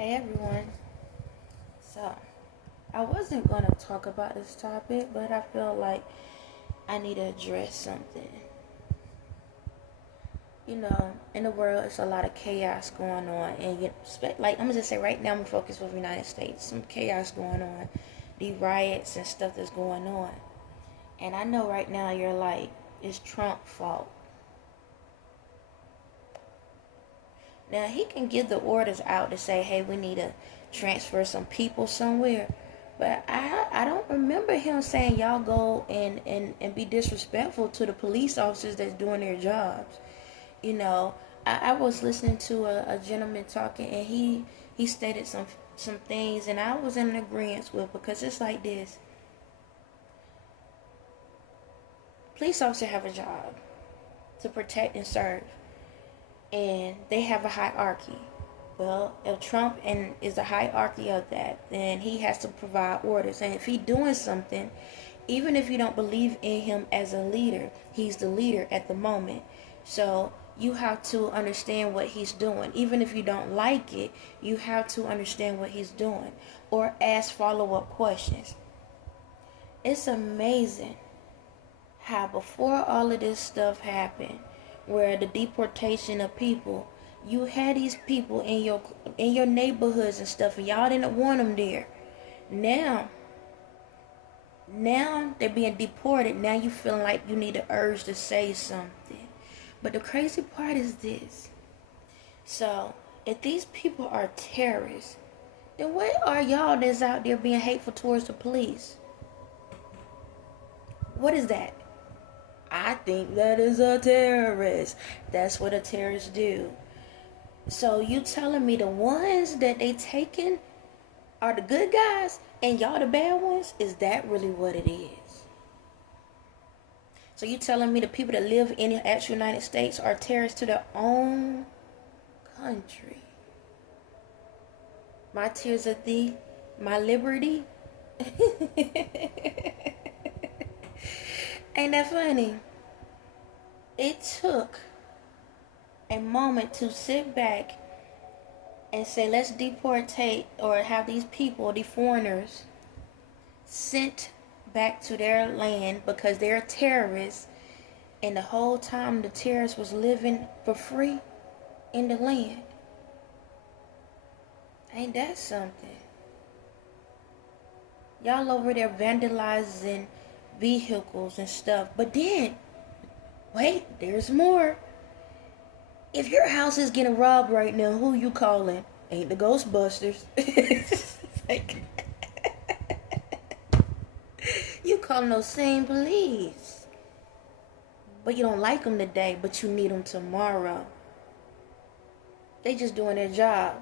Hey everyone. So, I wasn't going to talk about this topic, but I feel like I need to address something. In the world, it's a lot of chaos going on, and I'm gonna just say right now, I'm focused with the United States. Some chaos going on, the riots and stuff that's going on, and I know right now you're like, it's Trump's fault. Now he can give the orders out to say, hey, we need to transfer some people somewhere. But I don't remember him saying y'all go and be disrespectful to the police officers that's doing their jobs. I was listening to a gentleman talking, and he stated some things, and I was in agreement with, because it's like this. Police officers have a job to protect and serve, and they have a hierarchy. Well, if Trump is the hierarchy of that, then he has to provide orders. And if he's doing something, even if you don't believe in him as a leader, he's the leader at the moment. So you have to understand what he's doing. Even if you don't like it, you have to understand what he's doing, or ask follow-up questions. It's amazing how before all of this stuff happened, where the deportation of people, you had these people in your neighborhoods and stuff, and y'all didn't want them there. Now they're being deported. Now you feeling like you need the urge to say something. But the crazy part is this. So if these people are terrorists, then what are y'all that's out there being hateful towards the police? What is that? I think that is a terrorist. That's what a terrorist do. So you telling me the ones that they taking are the good guys and y'all the bad ones? Is that really what it is? So you telling me the people that live in the actual United States are terrorists to their own country? My tears of thee, my liberty. Ain't that funny? It took a moment to sit back and say, let's deportate, or have these people, the foreigners, sent back to their land because they're terrorists, and the whole time the terrorists was living for free in the land. Ain't that something? Y'all over there vandalizing vehicles and stuff. But then, wait, there's more. If your house is getting robbed right now, who you calling? Ain't the Ghostbusters. You calling those same police. But you don't like them today, but you need them tomorrow. They just doing their job.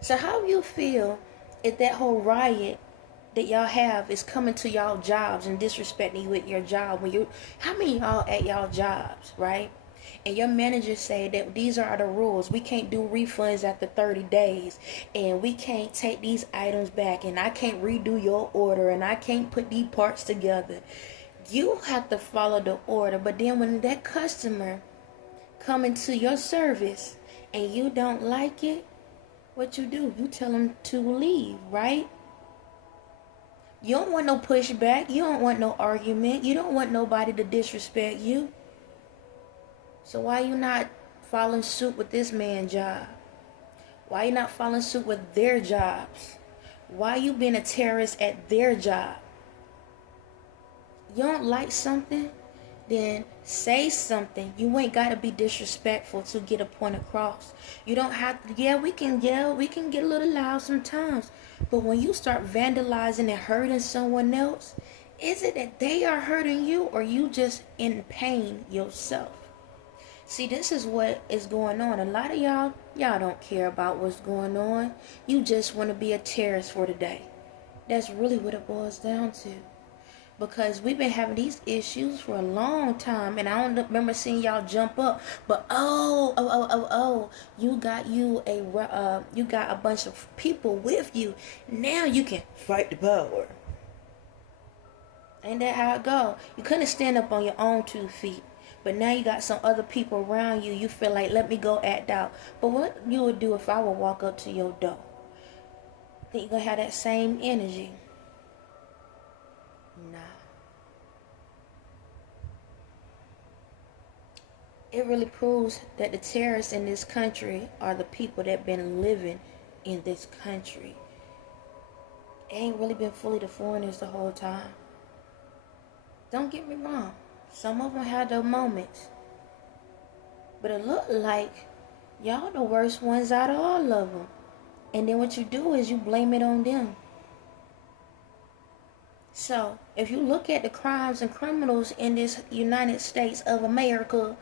So how you feel if that whole riot that y'all have is coming to y'all jobs and disrespecting you at your job? How many of y'all at y'all jobs, right? And your manager say that these are the rules. We can't do refunds after 30 days. And we can't take these items back. And I can't redo your order. And I can't put these parts together. You have to follow the order. But then when that customer come into your service and you don't like it, what you do? You tell them to leave, right? You don't want no pushback. You don't want no argument. You don't want nobody to disrespect you. So why you not following suit with this man's job? Why you not following suit with their jobs? Why you being a terrorist at their job? You don't like something? Then say something. You ain't got to be disrespectful to get a point across. You don't have to, we can yell, we can get a little loud sometimes. But when you start vandalizing and hurting someone else, is it that they are hurting you, or you just in pain yourself? See, this is what is going on. A lot of y'all don't care about what's going on. You just want to be a terrorist for the day. That's really what it boils down to. Because we've been having these issues for a long time, and I don't remember seeing y'all jump up. But you got a bunch of people with you. Now you can fight the power. Ain't that how it go? You couldn't stand up on your own 2 feet. But now you got some other people around you. You feel like, let me go act out. But what you would do if I would walk up to your door? Think you're gonna have that same energy? Nah. It really proves that the terrorists in this country are the people that been living in this country. It ain't really been fully the foreigners the whole time. Don't get me wrong. Some of them had their moments. But it looked like y'all the worst ones out of all of them. And then what you do is you blame it on them. So, if you look at the crimes and criminals in this United States of America,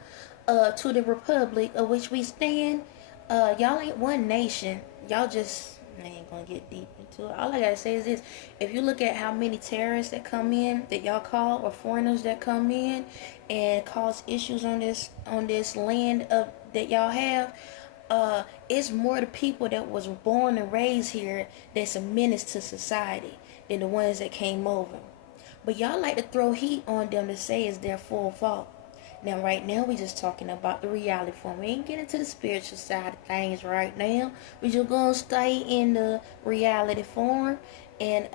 to the republic of which we stand, y'all ain't one nation. Y'all just, I ain't gonna get deep into it. All I gotta say is this: if you look at how many terrorists that come in, that y'all call, or foreigners that come in and cause issues on this land of that y'all have, it's more the people that was born and raised here that's a menace to society than the ones that came over. But y'all like to throw heat on them to say it's their full fault. Now, right now, we just talking about the reality form. We ain't getting to the spiritual side of things right now. We just gonna stay in the reality form. And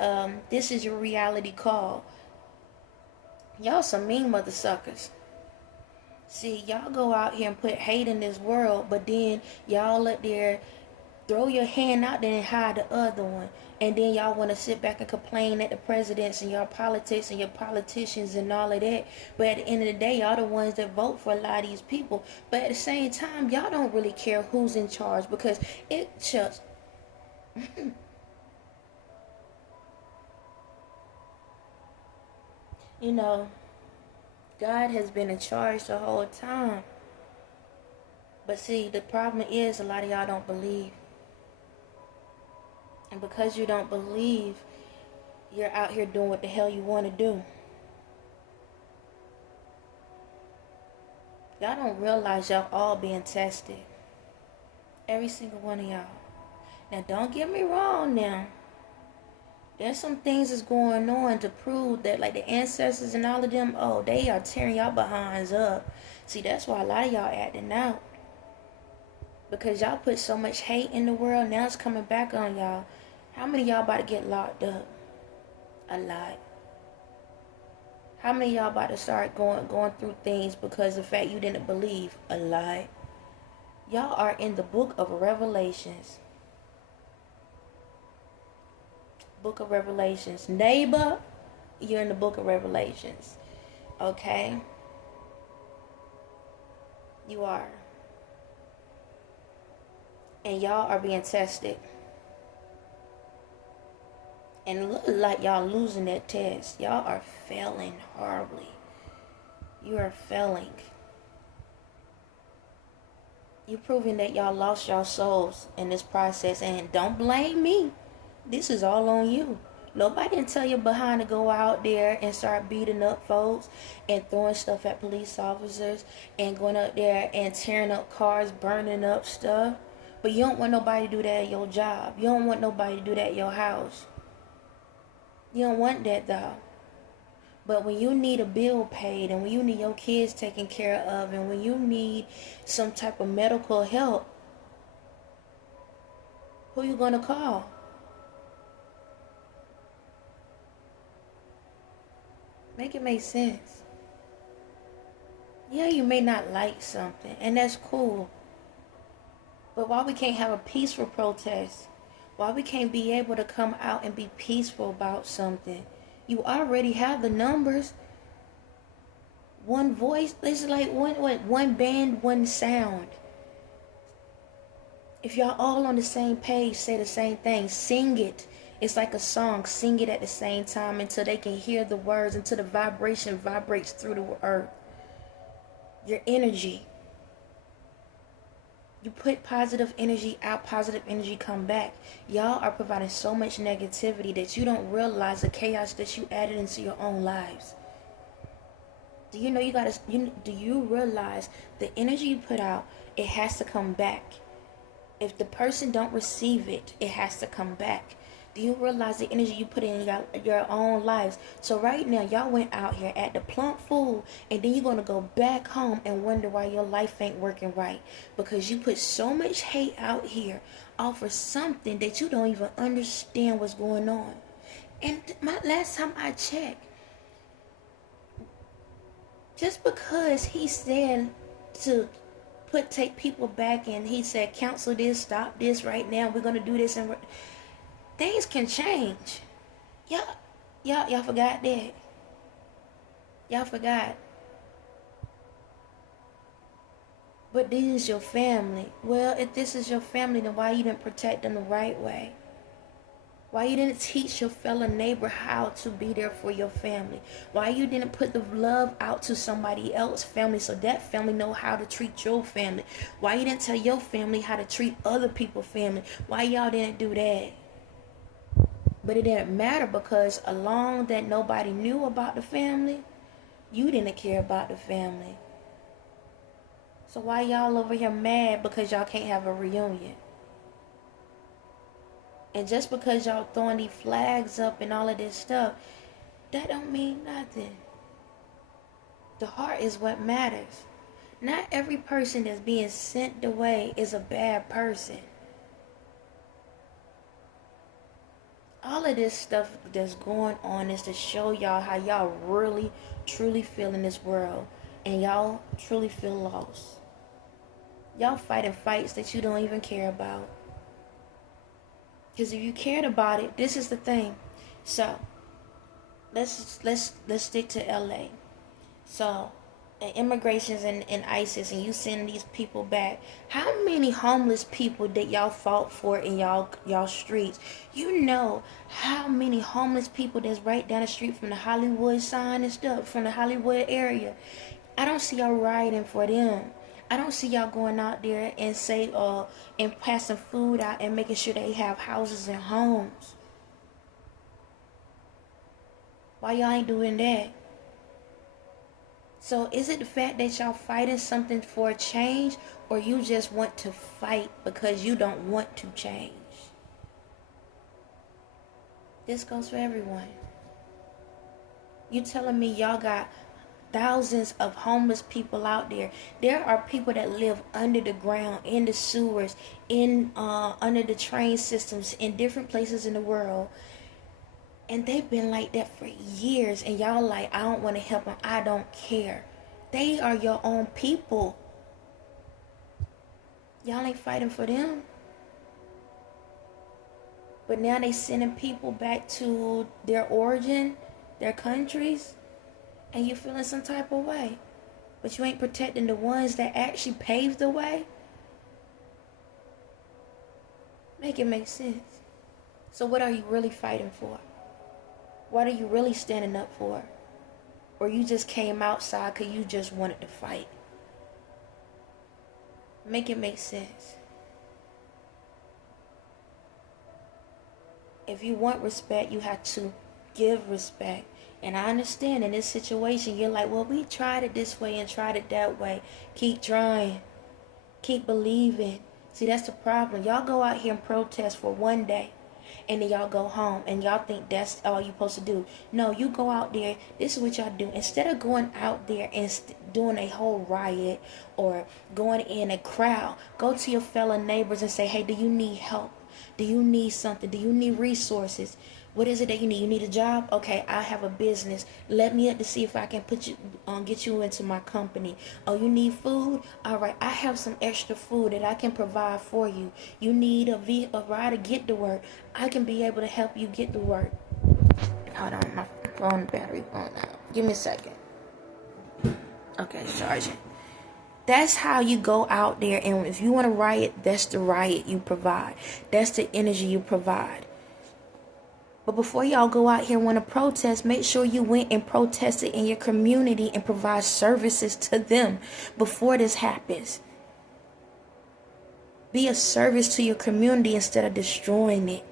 this is your reality call. Y'all some mean mother suckers. See, y'all go out here and put hate in this world, but then y'all up there throw your hand out there and hide the other one. And then y'all want to sit back and complain at the presidents and your politics and your politicians and all of that. But at the end of the day, y'all the ones that vote for a lot of these people. But at the same time, y'all don't really care who's in charge, because it just... you know, God has been in charge the whole time. But see, the problem is a lot of y'all don't believe. And because you don't believe, you're out here doing what the hell you want to do. Y'all don't realize y'all all being tested. Every single one of y'all. Now, don't get me wrong now. There's some things that's going on to prove that, like the ancestors and all of them, oh, they are tearing y'all behinds up. See, that's why a lot of y'all acting out. Because y'all put so much hate in the world, now it's coming back on y'all. How many of y'all about to get locked up? A lot. How many of y'all about to start going through things because of the fact you didn't believe? A lot. Y'all are in the book of Revelations. Book of Revelations. Neighbor, you're in the book of Revelations. Okay? You are. And y'all are being tested. And it looks like y'all losing that test. Y'all are failing horribly. You are failing. You're proving that y'all lost y'all souls in this process. And don't blame me. This is all on you. Nobody can tell you behind to go out there and start beating up folks and throwing stuff at police officers and going up there and tearing up cars, burning up stuff. But you don't want nobody to do that at your job. You don't want nobody to do that at your house. You don't want that though. But when you need a bill paid, and when you need your kids taken care of, and when you need some type of medical help, who you gonna call? Make it make sense. Yeah, you may not like something, and that's cool. But why we can't have a peaceful protest? Why we can't be able to come out and be peaceful about something? You already have the numbers. One voice. It's like one band, one sound. If y'all all on the same page, say the same thing, sing it. It's like a song. Sing it at the same time until they can hear the words, until the vibration vibrates through the earth. Your energy. You put positive energy out, positive energy come back. Y'all are providing so much negativity that you don't realize the chaos that you added into your own lives. Do you know do you realize the energy you put out, it has to come back. If the person don't receive it, it has to come back. Do you realize the energy you put in your own lives? So right now, y'all went out here at the plump fool, and then you're going to go back home and wonder why your life ain't working right. Because you put so much hate out here offer something that you don't even understand what's going on. And last time I checked, just because he said to take people back, and he said cancel this, stop this right now, we're gonna do this, and things can change. Y'all forgot that. Y'all forgot. But this is your family. Well, if this is your family, then why you didn't protect them the right way? Why you didn't teach your fellow neighbor how to be there for your family? Why you didn't put the love out to somebody else's family so that family know how to treat your family? Why you didn't tell your family how to treat other people's family? Why y'all didn't do that? But it didn't matter, because along that nobody knew about the family, you didn't care about the family. So why y'all over here mad because y'all can't have a reunion? And just because y'all throwing these flags up and all of this stuff, that don't mean nothing. The heart is what matters. Not every person that's being sent away is a bad person. All of this stuff that's going on is to show y'all how y'all really, truly feel in this world. And y'all truly feel lost. Y'all fighting fights that you don't even care about. Because if you cared about it, this is the thing. So, let's stick to LA. So, immigrations and ISIS, and you send these people back. How many homeless people did y'all fought for in y'all streets? You know how many homeless people that's right down the street from the Hollywood sign and stuff, from the Hollywood area. I don't see y'all rioting for them. I don't see y'all going out there and and passing food out and making sure they have houses and homes. Why y'all ain't doing that? So is it the fact that y'all fighting something for a change, or you just want to fight because you don't want to change? This goes for everyone. You telling me y'all got thousands of homeless people out there. There are people that live under the ground, in the sewers, under the train systems, in different places in the world. And they've been like that for years. And y'all like, I don't want to help them. I don't care. They are your own people. Y'all ain't fighting for them. But now they sending people back to their origin, their countries. And you feeling some type of way. But you ain't protecting the ones that actually paved the way. Make it make sense. So what are you really fighting for? What are you really standing up for? Or you just came outside because you just wanted to fight? Make it make sense. If you want respect, you have to give respect. And I understand in this situation, you're like, well, we tried it this way and tried it that way. Keep trying. Keep believing. See, that's the problem. Y'all go out here and protest for one day. And then y'all go home. And y'all think that's all you're supposed to do. No, you go out there. This is what y'all do. Instead of going out there and doing a whole riot or going in a crowd, go to your fellow neighbors and say, hey, do you need help? Do you need something? Do you need resources? What is it that you need? You need a job? Okay, I have a business. Let me up to see if I can put you get you into my company. Oh, you need food? All right, I have some extra food that I can provide for you. You need a ride to get to work. I can be able to help you get to work. Hold on, my phone battery going out. Give me a second. Okay, it's charging. That's how you go out there, and if you want to riot, that's the riot you provide. That's the energy you provide. But before y'all go out here and want to protest, make sure you went and protested in your community and provide services to them before this happens. Be a service to your community instead of destroying it.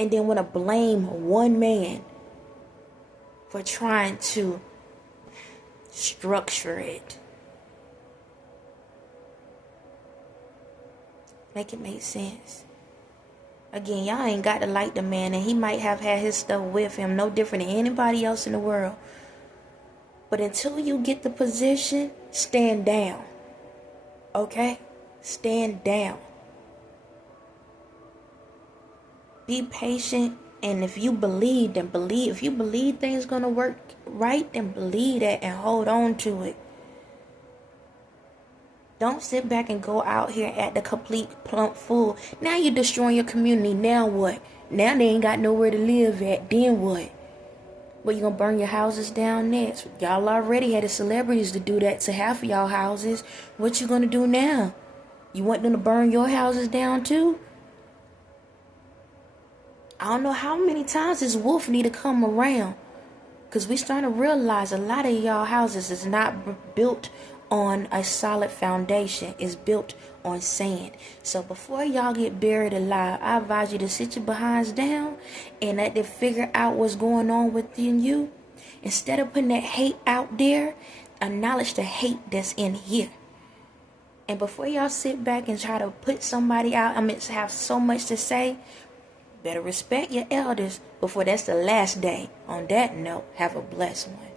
And then want to blame one man for trying to structure it. Make it make sense. Again, y'all ain't got to like the man, and he might have had his stuff with him, no different than anybody else in the world. But until you get the position, stand down. Okay? Stand down. Be patient. And if you believe, then believe. If you believe things gonna work right, then believe that and hold on to it. Don't sit back and go out here at the complete plump fool. Now you're destroying your community. Now what? Now they ain't got nowhere to live at. Then what? Well, you gonna burn your houses down next? Y'all already had the celebrities to do that to half of y'all houses. What you gonna do now? You want them to burn your houses down too? I don't know how many times this wolf need to come around. Because we starting to realize a lot of y'all houses is not built on a solid foundation. It's built on sand. So before y'all get buried alive, I advise you to sit your behinds down and let them figure out what's going on within you. Instead of putting that hate out there, acknowledge the hate that's in here. And before y'all sit back and try to put somebody out, have so much to say, better respect your elders before that's the last day. On that note, have a blessed one.